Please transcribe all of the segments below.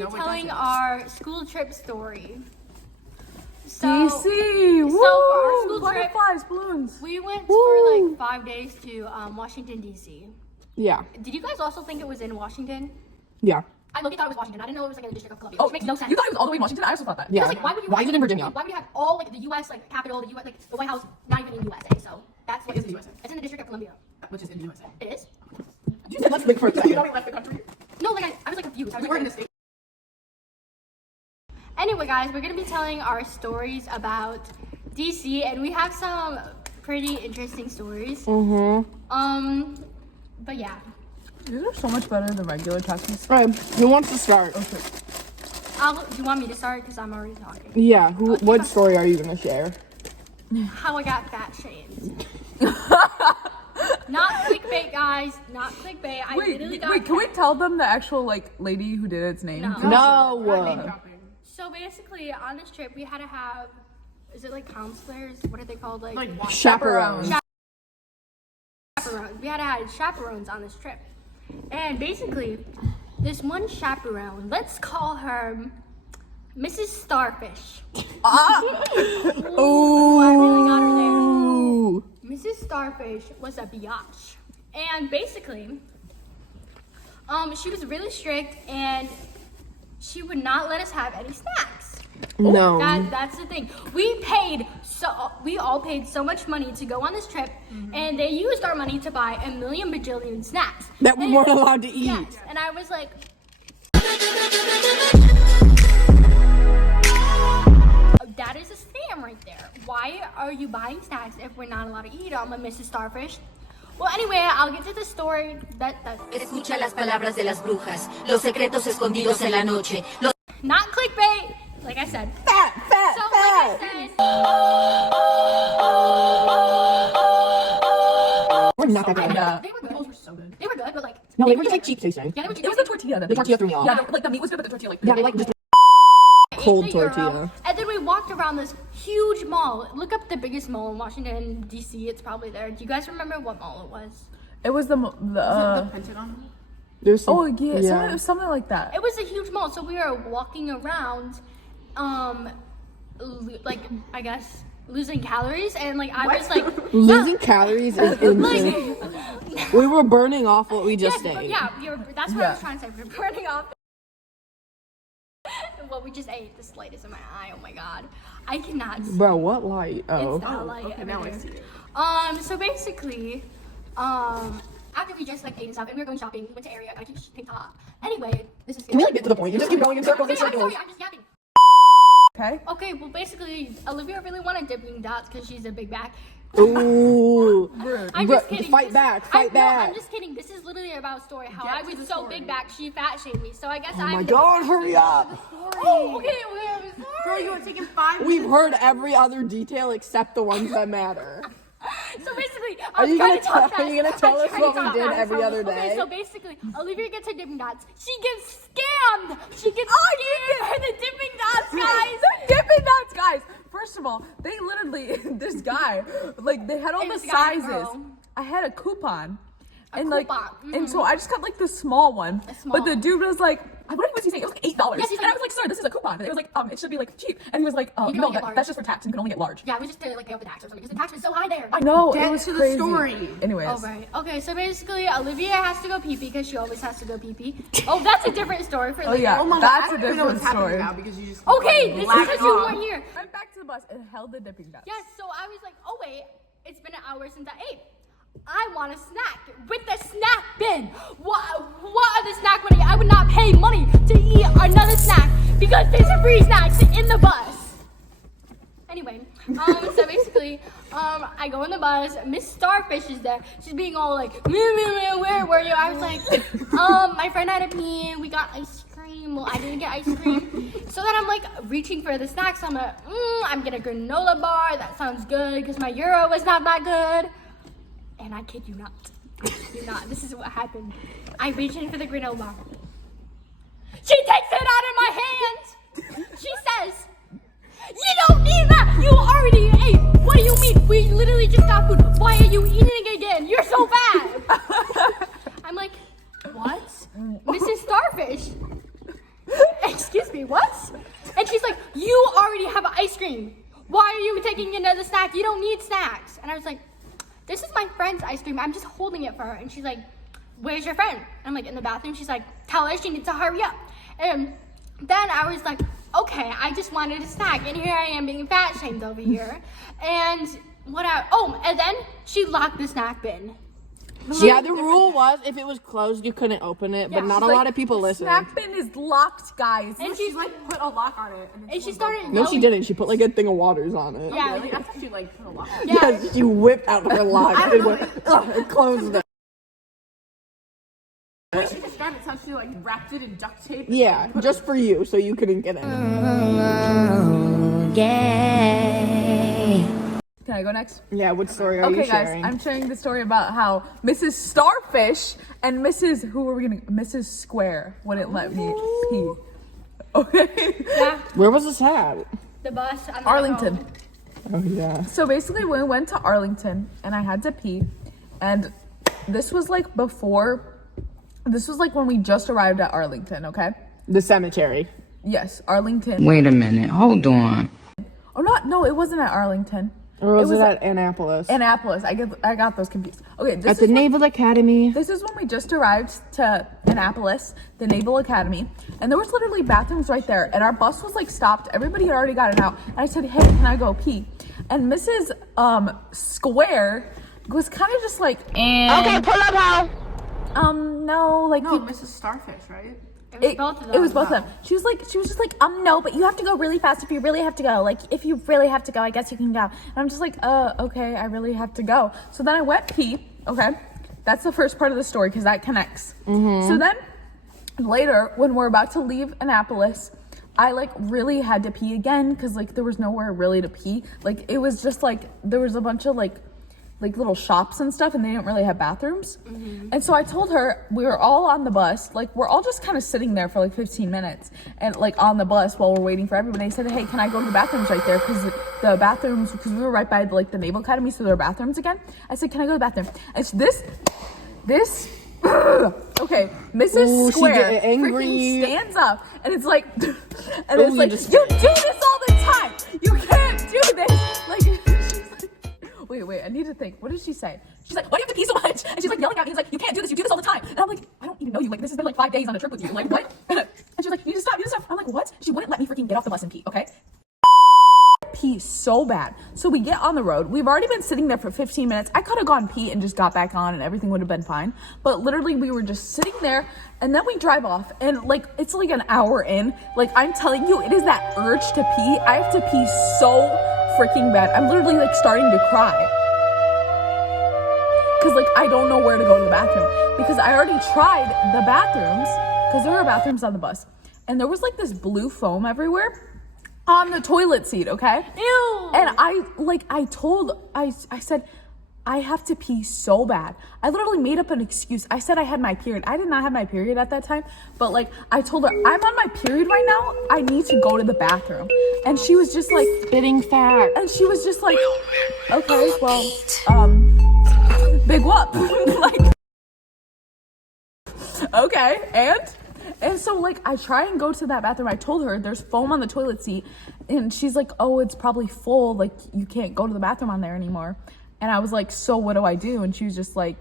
be telling our school trip story. So, DC! Woo! So for our school trip, butterflies, balloons. we went for like 5 days to Washington, D.C. Yeah. Did you guys also think it was in Washington? Yeah. I looked thought it was Washington. I didn't know it was like in the District of Columbia, Oh, which makes no sense. You thought it was all the way in Washington? I also thought that. Yeah. Because, like, why would you? Why is it in Virginia? Why would you have all like the U.S. like capital, the U.S. like the White House, not even in USA? So that's what It is in the USA. It's in the District of Columbia. Which is in the USA. It is. You said let's think for a You second. already left the country. No, like I was like confused. I was We were in like, the state. Anyway, guys, we're gonna be telling our stories about DC, and we have some pretty interesting stories. But yeah, These are so much better than regular Takis. Alright, who wants to start? Okay. do you want me to start? Because I'm already talking. Yeah, what story are you gonna share? How I got fat shamed. Not clickbait, guys. Not clickbait. I literally got. Wait, can we tell them the actual like lady who did its name? No. No. So basically, on this trip, we had to have. Is it like counselors? What are they called? Like Chaperones. chaperones. We had to have chaperones on this trip, and basically, this one chaperone. Let's call her Mrs. Starfish. Ooh. I really got her there. Mrs. Starfish was a biatch, and basically, she was really strict, and she would not let us have any snacks. No. That's the thing. We all paid so much money to go on this trip, and they used our money to buy a million bajillion snacks That we weren't allowed to eat. Yes, and I was like, that is a scam right there. Why are you buying snacks if we're not allowed to eat them? Mrs. Starfish. Well, anyway, I'll get to the story. Escucha las palabras de las brujas, los secretos escondidos en la noche. Not clickbait, like I said. Fat. So, like I said, We're not that good. Yeah. they were good. Those were so good. They were good, but like, No, they were just like cheap tasting. yeah, they were It was the tortilla. The tortilla threw me off. Yeah, like the meat was good, but the tortilla like. Yeah, they like just ate cold the gyro, tortilla. and then we walked around this huge mall. Look up the biggest mall in Washington, D.C. It's probably there. Do you guys remember what mall it was? It was the Pentagon? There's some, oh yeah, it was something like that. It was a huge mall, so we were walking around, like I guess losing calories, and like I was like Losing calories is insane. We were burning off what we just ate. Yeah, that's what I was trying to say. We're burning off what we just ate. This light is in my eye. Oh my god, I cannot see. Bro, what light? Oh. It's that light. Okay, now I see it. So basically, after we just like ate and stuff, and we were going shopping, we went to area. I keep pink top. Anyway, this is. Can we like get to the point? You just keep going in circles and I'm circles. sorry, I'm just yapping. Okay. Okay, well, basically, Olivia really wanted dipping dots because she's a big back. Ooh. I'm Bro, just kidding. fight back, fight No, back. I'm just kidding. This is literally about story. How Get I to was the so story. big back, she fat shamed me. So I guess Oh I'm. my god, hurry up. Oh, okay, I'm sorry. Girl, you were taking 5 minutes. We've heard every other detail except the ones that matter. So basically, Are you trying gonna to talk tell- are you fast. gonna tell I'm us trying to what we talk did fast. every other Okay, day? so basically, Olivia gets her dipping dots. She gets scammed. She gets scammed for the dipping dots, guys. They're Dippin' Dots, guys. First of all, they literally this guy like they had all It the was a guy and a sizes. girl. I had a coupon. And coupon, and so I just got like the small one. small But the one. dude was like, what was he saying? It was like $8. Yes, he's and I like- was like, sir, this is a coupon. And it was like, it should be like cheap. And he was like, can no, only get large. that's just for tax. And you can only get large. Yeah, we just did like pay off the tax or something because the tax was so high there. I know, Get it was to the crazy. story. Anyways. Oh, right. Okay, so basically, Olivia has to go pee-pee because she always has to go pee-pee. Oh, that's a different story for later. yeah. Oh my That's god, a I don't even know what's different happening story. now because you just. Okay, this is blacked because you off. weren't here. Went back to the bus and held the Dipping Dots. Yes, so I was like, oh wait, it's been an hour since I ate. I want a snack with the snack bin. What are the snack money? I would not pay money to eat another snack because there's free snacks in the bus. Anyway, so basically, I go in the bus. Miss Starfish is there. She's being all like, where were you? I was like, my friend had a pee. We got ice cream. Well, I didn't get ice cream. So then I'm like reaching for the snacks. I'm like, I'm getting a granola bar. That sounds good because my Euro was not that good. And I kid you not. I kid you not. This is what happened. I reach in for the granola bar. She takes it out of my hand. She says, you don't need that. You already ate. What do you mean? We literally just got food. Why are you eating again? You're so bad. I'm like, what? Mrs. Starfish. And And I was like, this is my friend's ice cream. I'm just holding it for her. And she's like, where's your friend? And I'm like, in the bathroom. She's like, tell her she needs to hurry up. And then I was like, okay, I just wanted a snack. And here I am being fat shamed over here. And and then she locked the snack bin. Yeah, the rule was if it was closed, you couldn't open it, but Yeah. not a lot of people listened. Snack bin is locked, guys. And She's like put a lock on it. And she started No, she yelling. didn't. She put like a thing of waters on it. Yeah, Really? That's actually like put a lock on it. yeah. Yes, she whipped out her lock and went, and closed it. She described it how she like wrapped it in duct tape. Yeah, just for you, so you couldn't get in. Can I go next? Yeah, what story are you Okay, guys, sharing? I'm sharing the story about how Mrs. Starfish and Mrs. Square wouldn't let me pee. Okay. Yeah, Where was this at? the bus. On the Arlington. Oh, yeah. So basically, we went to Arlington and I had to pee, and this was like when we just arrived at Arlington. Okay. The cemetery. Yes, Arlington. Wait a minute, hold on. Oh, no, it wasn't at Arlington. Or was it was at Annapolis? Annapolis. I got those confused. Okay, At this the is Naval Academy. This is when we just arrived to Annapolis, the Naval Academy, and there was literally bathrooms right there, and our bus was like stopped. Everybody had already gotten out, and I said, "Hey, can I go pee?" And Mrs. Square was kind of just like, "Okay, pull up, how?" No, like No, Mrs. Starfish, right? It was both of them. It was both of them. She was just like, no, but you have to go really fast if you really have to go. Like, if you really have to go, I guess you can go. And I'm just like, okay, I really have to go. So then I went pee, okay? That's the first part of the story, because that connects. So then, later, when we're about to leave Annapolis, I, like, really had to pee again, because, like, there was nowhere really to pee. Like, it was just, like, there was a bunch of, like little shops and stuff, and they didn't really have bathrooms. And so I told her, we were all on the bus, like we're all just kind of sitting there for like 15 minutes and like on the bus while we're waiting for everybody. I said, hey, can I go to the bathrooms right there? Because we were right by like the Naval Academy, so there are bathrooms again. I said, can I go to the bathroom? And it's this okay, Mrs. Ooh, she Square get angry. freaking stands up and it's like and Ooh, it's like, just- you do this all the time, you can't do this, like wait, I need to think. What did she say? She's like, why do you have to pee so much? And she's like yelling at me. She's like, you can't do this. You do this all the time. And I'm like, I don't even know you. Like, this has been like 5 days on a trip with you. Like, what? And she's like, you need to stop. I'm like, what? She wouldn't let me freaking get off the bus and pee, okay? Pee so bad. So we get on the road. We've already been sitting there for 15 minutes. I could have gone pee and just got back on and everything would have been fine. But literally we were just sitting there and then we drive off and like it's like an hour in. Like I'm telling you, it is that urge to pee. I have to pee so freaking bad. I'm literally like starting to cry. Cause like I don't know where to go to the bathroom because I already tried the bathrooms because there were bathrooms on the bus and there was like this blue foam everywhere on the toilet seat, okay? Ew. And I said, I have to pee so bad. I literally made up an excuse. I said I had my period. I did not have my period at that time, but like I told her, I'm on my period right now. I need to go to the bathroom. And she was just like, Spitting fat. and she was just like, okay, well, big whoop. Like, okay, and so like I try and go to that bathroom. I told her there's foam on the toilet seat and she's like, oh, it's probably full, like you can't go to the bathroom on there anymore. And I was like, so what do I do? And she was just like,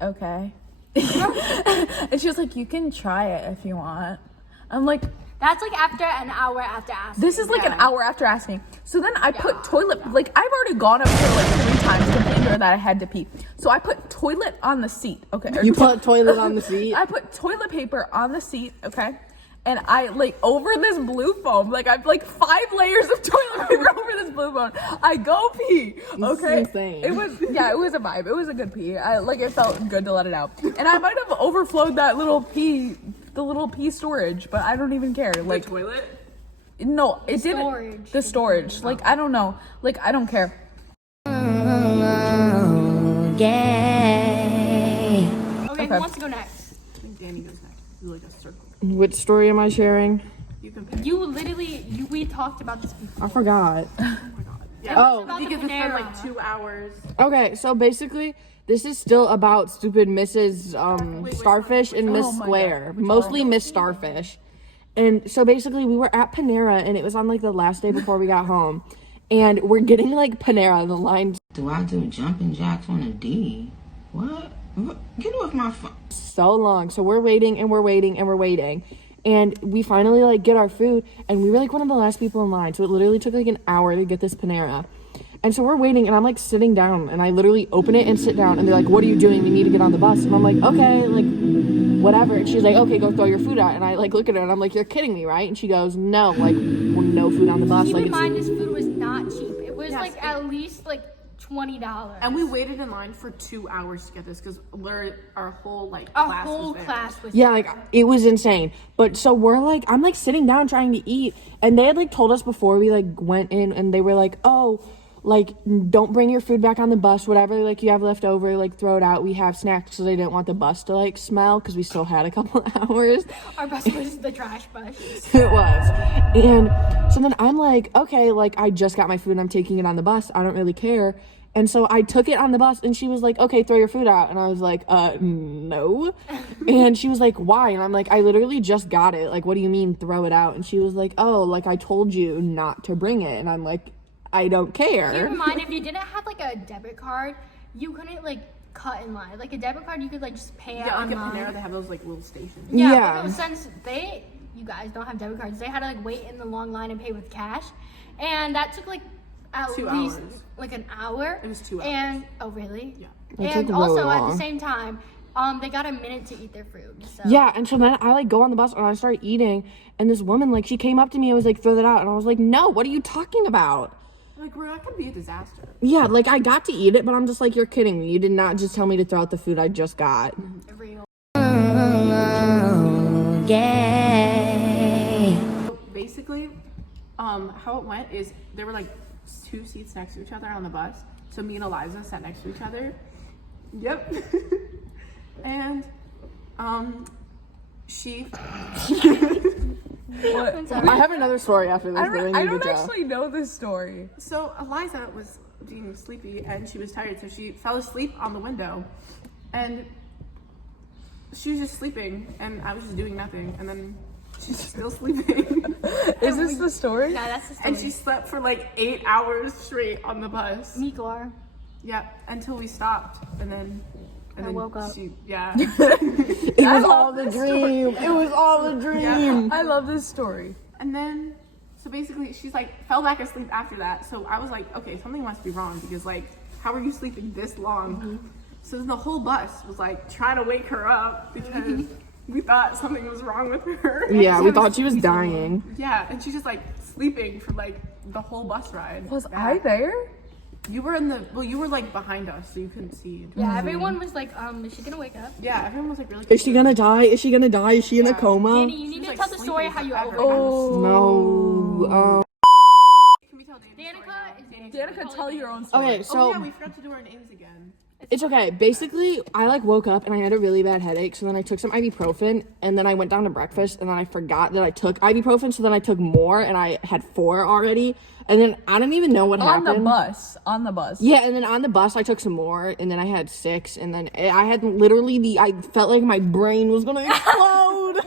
okay. And she was like, you can try it if you want. I'm like, That's like after an hour after asking. this is like an hour after asking. So then I put toilet, like I've already gone up to like 3 times complaining to her that I had to pee. So I put toilet on the seat, okay? You put toilet on the seat? I put toilet paper on the seat, okay? And I like over this blue foam, like I've like 5 layers of toilet paper over this blue foam. I go pee, okay? insane. It was a vibe. It was a good pee. It felt good to let it out. And I might have overflowed that little pee, the little pee storage, but I don't even care. Like Toilet? no, it didn't. storage. The storage. Like I don't know. Like I don't care. Okay, Okay. who wants to go next? I think Danny goes next. It's like a circle. Which story am I sharing? You can pick. We talked about this before. I forgot. Yeah. Oh. About the Because it's been Panera. like 2 hours. Okay, so basically, this is still about stupid Mrs. Starfish and Miss Oh my Square. God. Mostly Miss Starfish. And so basically, we were at Panera, and it was on like the last day before we got home. and we're getting like Panera. The line Do I do jumping jacks on a D? What? Get off my phone. so long. So we're waiting and we're waiting and we're waiting. And we finally like get our food, and we were like one of the last people in line. So it literally took like an hour to get this Panera. And so we're waiting, and I'm like sitting down, and I literally open it and sit down, and they're like, "What are you doing? We need to get on the bus." And I'm like, "Okay, like whatever." And she's like, "Okay, go throw your food out." And I like look at her, and I'm like, "You're kidding me, right?" And she goes, "No, like no food on the bus." Keep Like in it's- mind, this food was not cheap. It was Yes, like it- at least like $20. And we waited in line for 2 hours to get this because our whole like Our class whole was there. class was Yeah, like it was insane. But so we're like, I'm like sitting down trying to eat, and they had like told us before we like went in, and they were like, "Oh, like don't bring your food back on the bus, whatever like you have left over, like throw it out. We have snacks." So they didn't want the bus to like smell because we still had a couple hours. Our bus was the trash bus. It was. And so then I'm like, okay, like I just got my food and I'm taking it on the bus. I don't really care. And so I took it on the bus, and she was like, "Okay, throw your food out." And I was like, no. And she was like, "Why?" And I'm like, "I literally just got it. Like, what do you mean throw it out?" And she was like, "Oh, like I told you not to bring it." And I'm like, "I don't care." Keep in mind, if you didn't have like a debit card, you couldn't like cut in line. Like a debit card, you could like just pay it Yeah, like at online. Panera, they have those like little stations. Yeah, Yeah. but no, since you guys don't have debit cards, they had to like wait in the long line and pay with cash, and that took like at 2 least hours. like an hour. It was 2 hours. And oh really? Yeah. It And took also really at the long. same time, they got a minute to eat their food. So. Yeah, and so then I like go on the bus and I start eating, and this woman like she came up to me and was like, "Throw that out," and I was like, "No, what are you talking about?" Like we're not gonna be a disaster. Yeah, like I got to eat it, but I'm just like, "You're kidding me. You did not just tell me to throw out the food I just got." Real. So basically, how it went is there were like 2 seats next to each other on the bus. So me and Eliza sat next to each other. Yep. And she I have another story after this. I but don't, I I need to don't tell. actually know this story. so Eliza was being sleepy and she was tired, so she fell asleep on the window. And she was just sleeping and I was just doing nothing, and then she's still sleeping. Is this the story? Yeah, that's the story. And she slept for like 8 hours straight on the bus. Migor. Yeah, until we stopped, and then I woke up. She, yeah. It was all the dream. It was all the dream. I love this story. And then, so basically, she's like fell back asleep after that. So I was like, okay, something must be wrong because like, how are you sleeping this long? So then the whole bus was like trying to wake her up because we thought something was wrong with her. Yeah, So we it thought she was dying. Yeah, and she's just like sleeping for like the whole bus ride. Was I there? You were in the, well, you were like behind us, so you couldn't see. Yeah, everyone was like, is she gonna wake up? Yeah, everyone was like really. Is she gonna die? Is she gonna die? Is she in a Yeah. coma? Danny, you She need was, to like, tell the story sleeping how you forever. overdosed. No. Can we tell Danica? Danica is Danica, tell your own story. Okay, Oh so yeah, we forgot to do our names again. it's okay. Basically, I like woke up and I had a really bad headache. So then I took some ibuprofen, and then I went down to breakfast, and then I forgot that I took ibuprofen. So then I took more, and I had 4 already. And then I don't even know what On happened. the bus. On the bus. Yeah, and then on the bus I took some more, and then I had 6, and then I had literally I felt like my brain was gonna explode.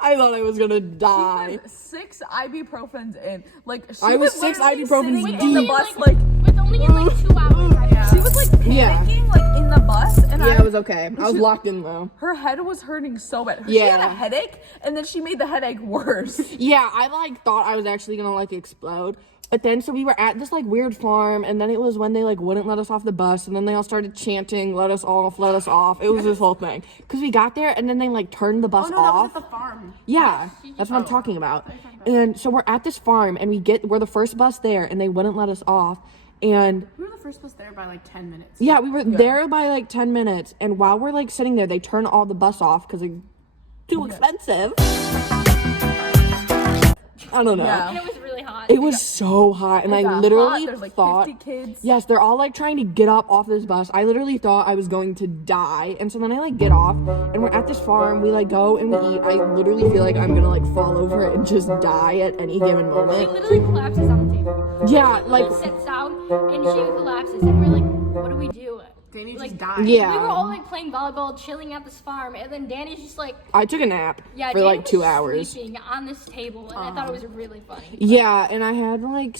I thought I was gonna die. 6 ibuprofens in. Like she I was 6 literally ibuprofens sitting in deep. the bus like With only in like 2 hours. she was like panicking like in the bus, and Yeah, it was okay. I was locked in though. her head was hurting so bad. She had a Yeah. headache, and then she made the headache worse. Yeah, I like thought I was actually gonna like explode. But then so we were at this like weird farm, and then it was when they like wouldn't let us off the bus, and then they all started chanting, "Let us off, let us off." It was this whole thing. Cause we got there and then they like turned the bus Oh no, that was off. at the farm. Yeah, that's what I'm talking about. And so we're at this farm, and we're the first bus there, and they wouldn't let us off. And We were the first bus there by like 10 minutes. yeah, we were there by like 10 minutes. And while we're like sitting there, they turn all the bus off because it's too expensive. I don't know. Yeah. And it was really hot. It was so hot, and I got literally hot. There's like thought, 50 kids. yes, they're all like trying to get up off this bus. I literally thought I was going to die, and so then I like get off, and we're at this farm. We like go and we eat. I literally feel like I'm gonna like fall over and just die at any given She moment. literally collapses on the table. Yeah, She like sits down and she collapses, and we're like, what do we do? Danny Like, just died. yeah. We were all like playing volleyball, chilling at this farm, and then Danny's just like, I took a nap yeah, for Danny like 2 was hours. sleeping on this table, and I thought it was really funny. Yeah, and I had like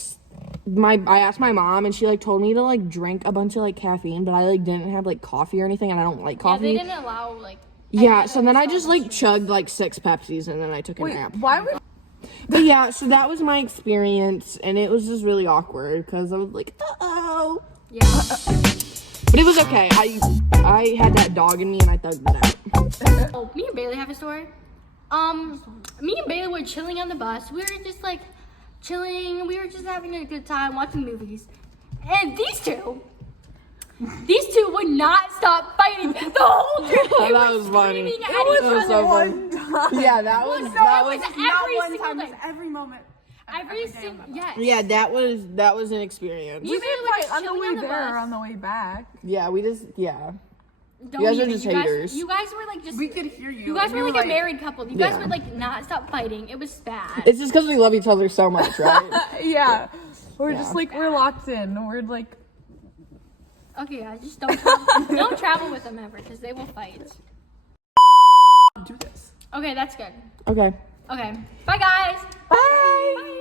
I asked my mom and she like told me to like drink a bunch of like caffeine, but I like didn't have like coffee or anything, and I don't like Yeah, coffee. they didn't allow like. Yeah, so then I just like chugged like 6 Pepsis and then I took a nap. Why would But yeah, so that was my experience, and it was just really awkward because I was like, uh-oh. Yeah. But it was okay. I had that dog in me and I thugged it out. Oh, me and Bailey have a story. Me and Bailey were chilling on the bus. We were just like chilling. We were just having a good time watching movies. And these two would not stop fighting the whole trip. They That were was funny. screaming at That was each other. so funny. Yeah, that was It was Not every one single time, day. just every moment. Every single yes. yeah, that was an experience. We we were did like fight on the chilling way on the there bus. or on the way back? Yeah, we just Don't You guys are even. just haters. You guys were like just. We could hear you. You guys and were you like a married couple. You guys Yeah. would like not stop fighting. It was bad. it's just because we love each other so much, right? Yeah. We're Yeah. just like, we're locked in. We're like, Okay, guys, just don't travel with them ever because they will fight. Do this. Okay, that's good. Okay. Okay, bye guys. Bye.